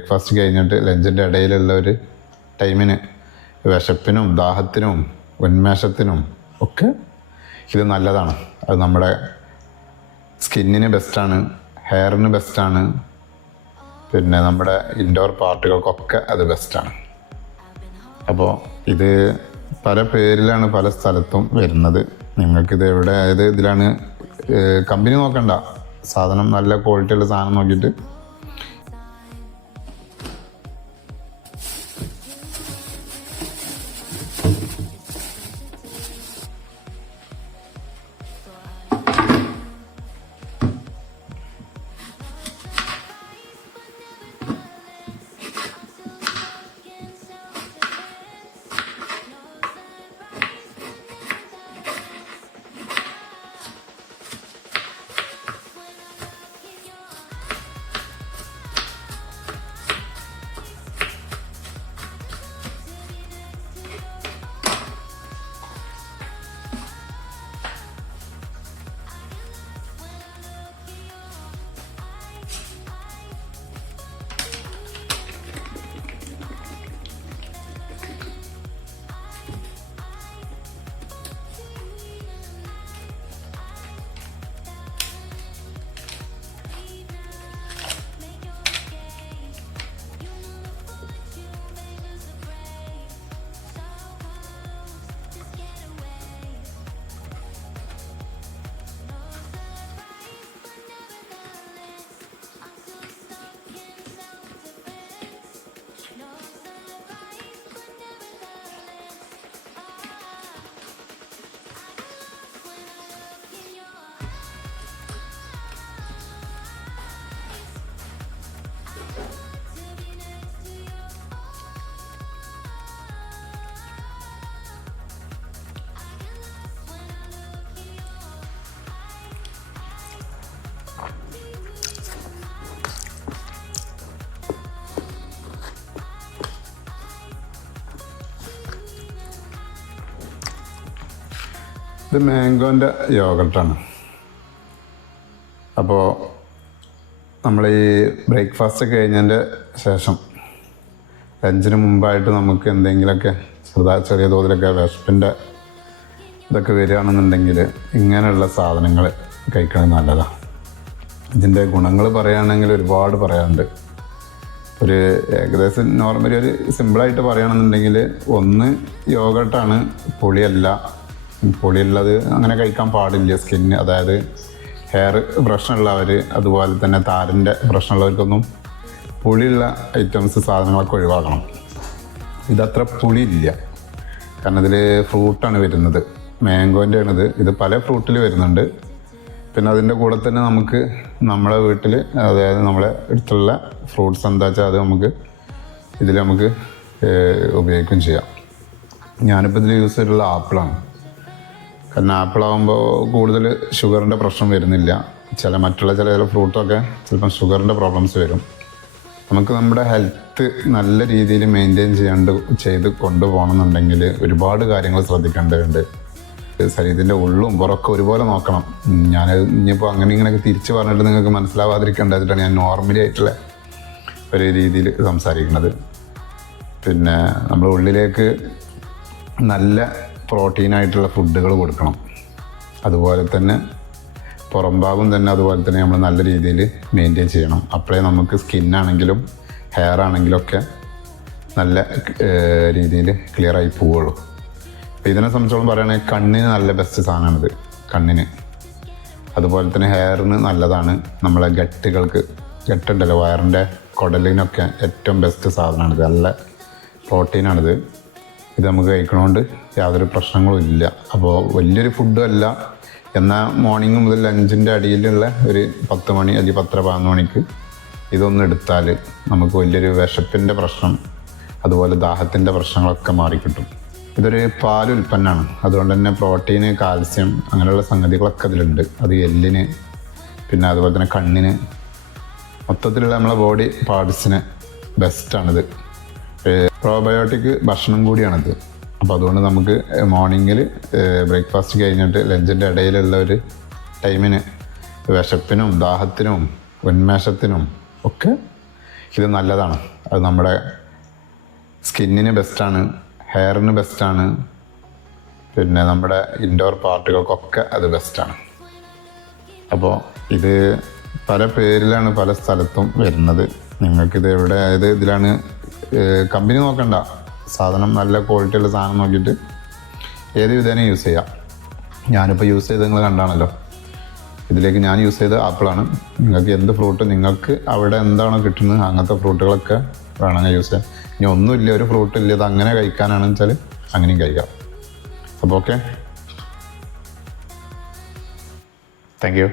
Breakfast കഴിഞ്ഞിട്ട് ലഞ്ചിൻ്റെ ഇടയിലുള്ള ഒരു ടൈമിന് വിശപ്പിനും ദാഹത്തിനും ഉന്മേഷത്തിനും ഒക്കെ ഇത് നല്ലതാണ്. അത് നമ്മുടെ സ്കിന്നിന് ബെസ്റ്റാണ്, ഹെയറിന് ബെസ്റ്റാണ്, പിന്നെ നമ്മുടെ ഇൻഡോർ പാർട്ടുകൾക്കൊക്കെ അത് ബെസ്റ്റാണ്. അപ്പോൾ ഇത് പല പേരിലാണ് പല സ്ഥലത്തും വരുന്നത്. നിങ്ങൾക്കിത് എവിടെ ഏത് ഇതിലാണ് കമ്പനി നോക്കണ്ട, സാധനം നല്ല ക്വാളിറ്റിയുള്ള സാധനം നോക്കിയിട്ട് ഇത് മാംഗോൻ്റെ യോഗട്ടാണ്. അപ്പോൾ നമ്മൾ ഈ ബ്രേക്ക്ഫാസ്റ്റ് കഴിഞ്ഞതിൻ്റെ ശേഷം ലഞ്ചിന് മുമ്പായിട്ട് നമുക്ക് എന്തെങ്കിലുമൊക്കെ ചെറിയ തോതിലൊക്കെ വിശപ്പിൻ്റെ ഇതൊക്കെ വരികയാണെന്നുണ്ടെങ്കിൽ ഇങ്ങനെയുള്ള സാധനങ്ങൾ കഴിക്കുന്നത് നല്ലതാണ്. ഇതിൻ്റെ ഗുണങ്ങൾ പറയുകയാണെങ്കിൽ ഒരുപാട് പറയാനുണ്ട്. ഒരു ഏകദേശം നോർമലി ഒരു സിമ്പിളായിട്ട് പറയുകയാണെന്നുണ്ടെങ്കിൽ ഒന്ന് യോഗട്ടാണ്, പൊളിയുള്ളത് അങ്ങനെ കഴിക്കാൻ പാടില്ല. സ്കിന്ന്, അതായത് ഹെയർ പ്രശ്നമുള്ളവർ, അതുപോലെ തന്നെ താരൻ്റെ പ്രശ്നമുള്ളവർക്കൊന്നും പുളിയുള്ള ഐറ്റംസ് സാധനങ്ങളൊക്കെ ഒഴിവാക്കണം. ഇതത്ര പുളിയില്ല, കാരണം ഇതിൽ ഫ്രൂട്ടാണ് വരുന്നത്, മാംഗോൻ്റെ ആണിത്. ഇത് പല ഫ്രൂട്ടിൽ വരുന്നുണ്ട്. പിന്നെ അതിൻ്റെ കൂടെ തന്നെ നമുക്ക് നമ്മളെ വീട്ടിൽ, അതായത് നമ്മളെ അടുത്തുള്ള ഫ്രൂട്ട്സ് എന്താ വെച്ചാൽ അത് നമുക്ക് ഉപയോഗിക്കുകയും ചെയ്യാം. ഞാനിപ്പോൾ ഇതിൽ യൂസ് ചെയ്തിട്ടുള്ള ആപ്പിളാണ്. കാരണം ആപ്പിളാകുമ്പോൾ കൂടുതൽ ഷുഗറിൻ്റെ പ്രശ്നം വരുന്നില്ല. മറ്റുള്ള ചില ഫ്രൂട്ടൊക്കെ ചിലപ്പം ഷുഗറിൻ്റെ പ്രോബ്ലംസ് വരും. നമുക്ക് നമ്മുടെ ഹെൽത്ത് നല്ല രീതിയിൽ മെയിൻറ്റെയിൻ ചെയ്ത് കൊണ്ടുപോകണമെന്നുണ്ടെങ്കിൽ ഒരുപാട് കാര്യങ്ങൾ ശ്രദ്ധിക്കേണ്ടതുണ്ട്. ശരീരത്തിൻ്റെ ഉള്ളും പുറമൊക്കെ ഒരുപോലെ നോക്കണം. ഞാൻ ഇനിയിപ്പോൾ ഇങ്ങനെയൊക്കെ തിരിച്ച് പറഞ്ഞിട്ട് നിങ്ങൾക്ക് മനസ്സിലാവാതിരിക്കേണ്ടതായിട്ടാണ് ഞാൻ നോർമലി ആയിട്ടുള്ള ഒരു രീതിയിൽ സംസാരിക്കുന്നത്. പിന്നെ നമ്മൾ ഉള്ളിലേക്ക് നല്ല പ്രോട്ടീനായിട്ടുള്ള ഫുഡുകൾ കൊടുക്കണം. അതുപോലെ തന്നെ പുറംഭാഗം തന്നെ അതുപോലെ തന്നെ നമ്മൾ നല്ല രീതിയിൽ മെയിൻറ്റെയിൻ ചെയ്യണം. അപ്പോഴേ നമുക്ക് സ്കിന്നാണെങ്കിലും ഹെയർ ആണെങ്കിലും ഒക്കെ നല്ല രീതിയിൽ ക്ലിയറായി പോവുള്ളൂ. അപ്പോൾ ഇതിനെ സംബന്ധിച്ചോളം പറയുകയാണെങ്കിൽ കണ്ണിന് നല്ല ബെസ്റ്റ് സാധനമാണിത്. കണ്ണിന്, അതുപോലെ തന്നെ ഹെയറിന് നല്ലതാണ്. നമ്മളെ ഗട്ടുണ്ടല്ലോ, വയറിൻ്റെ കുടലിനൊക്കെ ഏറ്റവും ബെസ്റ്റ് സാധനമാണിത്. നല്ല പ്രോട്ടീനാണിത്. ഇത് നമുക്ക് കഴിക്കണോണ്ട് യാതൊരു പ്രശ്നങ്ങളും ഇല്ല. അപ്പോൾ വലിയൊരു ഫുഡും അല്ല. എന്നാൽ മോർണിംഗ് മുതൽ ലഞ്ചിൻ്റെ അടിയിലുള്ള ഒരു 10 മണി അല്ലെങ്കിൽ 10-11 മണിക്ക് ഇതൊന്നും എടുത്താൽ നമുക്ക് വലിയൊരു വിശപ്പിൻ്റെ പ്രശ്നം, അതുപോലെ ദാഹത്തിൻ്റെ പ്രശ്നങ്ങളൊക്കെ മാറിക്കിട്ടും. ഇതൊരു പാലുൽപ്പന്നമാണ്. അതുകൊണ്ട് തന്നെ പ്രോട്ടീന്, കാൽസ്യം അങ്ങനെയുള്ള സംഗതികളൊക്കെ അതിലുണ്ട്. അത് എല്ലിന്, പിന്നെ അതുപോലെ തന്നെ കണ്ണിന്, മൊത്തത്തിലുള്ള നമ്മളെ ബോഡി പാർട്സിന് ബെസ്റ്റാണിത്. പ്രോബയോട്ടിക് ഭക്ഷണം കൂടിയാണിത്. അപ്പോൾ അതുകൊണ്ട് നമുക്ക് മോർണിംഗിൽ ബ്രേക്ക്ഫാസ്റ്റ് കഴിഞ്ഞിട്ട് ലഞ്ചിൻ്റെ ഇടയിലുള്ള ഒരു ടൈമിന് വിശപ്പിനും ദാഹത്തിനും ഉന്മേഷത്തിനും ഒക്കെ ഇത് നല്ലതാണ്. അത് നമ്മുടെ സ്കിന്നിന് ബെസ്റ്റാണ്, ഹെയറിന് ബെസ്റ്റാണ്, പിന്നെ നമ്മുടെ ഇൻഡോർ പാർട്ടുകൾക്കൊക്കെ അത് ബെസ്റ്റാണ്. അപ്പോൾ ഇത് പല പേരിലാണ് പല സ്ഥലത്തും വരുന്നത്. നിങ്ങൾക്കിത് എവിടെ ഏത് ഇതിലാണ് കമ്പനി നോക്കണ്ട, സാധനം നല്ല ക്വാളിറ്റിയുള്ള സാധനം നോക്കിയിട്ട് ഏത് വിധേന യൂസ് ചെയ്യാം. ഞാനിപ്പോൾ യൂസ് ചെയ്ത് നിങ്ങൾ കണ്ടാണല്ലോ. ഇതിലേക്ക് ഞാൻ യൂസ് ചെയ്ത ആപ്പിളാണ്. നിങ്ങൾക്ക് എന്ത് ഫ്രൂട്ട് നിങ്ങൾക്ക് അവിടെ എന്താണോ കിട്ടുന്നത് അങ്ങനത്തെ ഫ്രൂട്ടുകളൊക്കെ വേണമെങ്കിൽ യൂസ് ചെയ്യാം. ഇനി ഒന്നുമില്ല, ഒരു ഫ്രൂട്ടില്ല, ഇത് അങ്ങനെ കഴിക്കാനാണെന്ന് വെച്ചാൽ അങ്ങനെയും കഴിക്കാം. അപ്പോൾ ഓക്കെ, താങ്ക് യു.